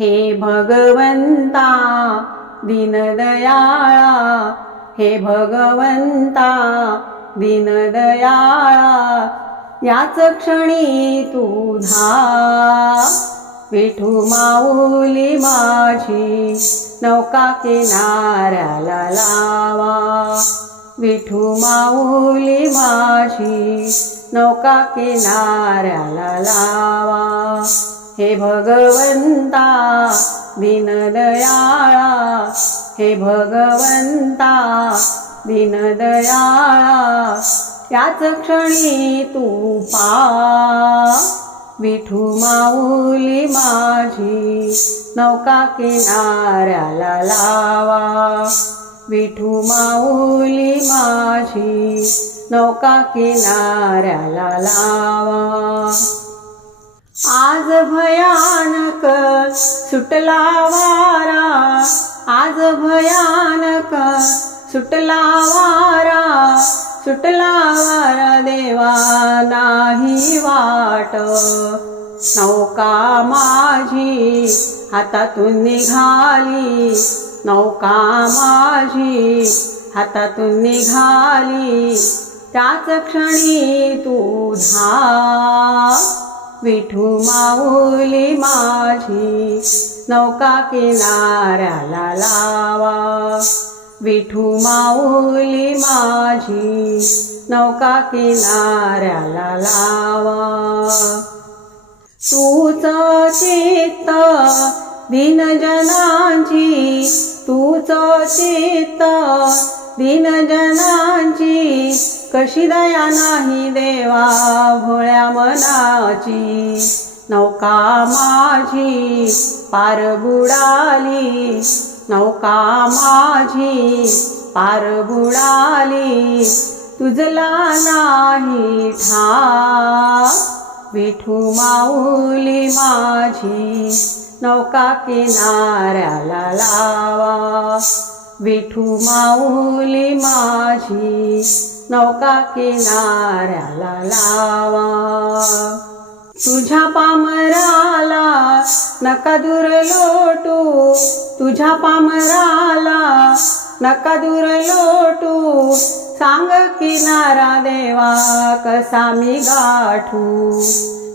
हे भगवंता दीनदयाळा. हे भगवंता दीनदयाळा. याच क्षणी तुझा विठू माऊली माझी नौका किनाऱ्याला लावा. विठू माऊली माझी नौका किनाऱ्याला लावा. हे भगवंता दीनदयाळा. हे भगवंता दीनदयाळा. याच क्षणी तू पा. विठू माऊली माझी नौका किनाऱ्याला लावा. विठू माऊली माझी नौका किनाऱ्याला लावा. आज भयानक सुटला वारा. आज भयानक सुटला वारा. सुटला वारा देवा नाही वाट. नौका माझी हातातून निघाली. नौका माझी हातातून निघाली. त्याच क्षणी तू धा विठू माऊली माझी नौका किनाऱ्याला लावा. विठू माऊली माझी नौका किनाऱ्याला लावा. तूच चित्त दिनजनांची तूच चित्त दिनजनांची कशी दया नाही देवा भोळ्या मनाची? नौका माझी पार बुडाली. नौका माझी पार बुडाली. तुझला नाही ठा विठू माऊली माझी नौका किनाऱ्याला लावा. विठू माऊली माझी नौका किनाऱ्याला लावा. तुझ्या पामराला नका दूर लोटू तुझ्या पामराला नका दूर लोटू सांग किनारा देवा कसा मी गाठू?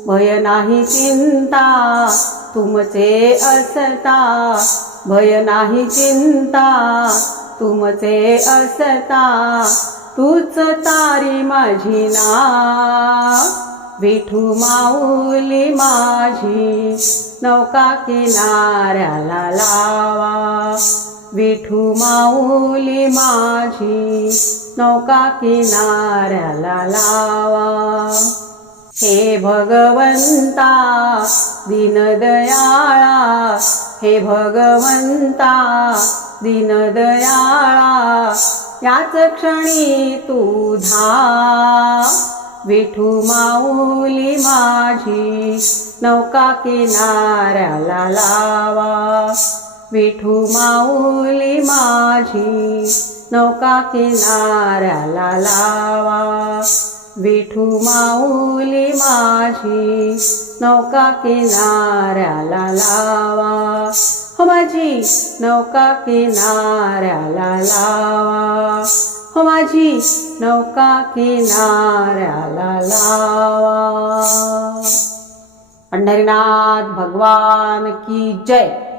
भय नाही चिंता तुमचे असता. भय नाही चिंता तुमचे असता. तूच तारी माझी ना. विठू माऊली माझी नौका किनाऱ्याला लावा. विठू माऊली माझी नौका किनाऱ्याला लावा. हे भगवंता दीनदयाळा. हे भगवंता दीनदयाळा. याच क्षणी तुझा विठू माऊली माझी नौका किनाऱ्याला लावा. विठू माऊली माझी नौका किनाऱ्याला लावा. विठू माऊली माझी नौका किनाऱ्याला लावा. हो माझी नौका किनाऱ्याला लावा. हो माझी नौका किनाऱ्याला लावा. पंढरीनाथ भगवान की जय.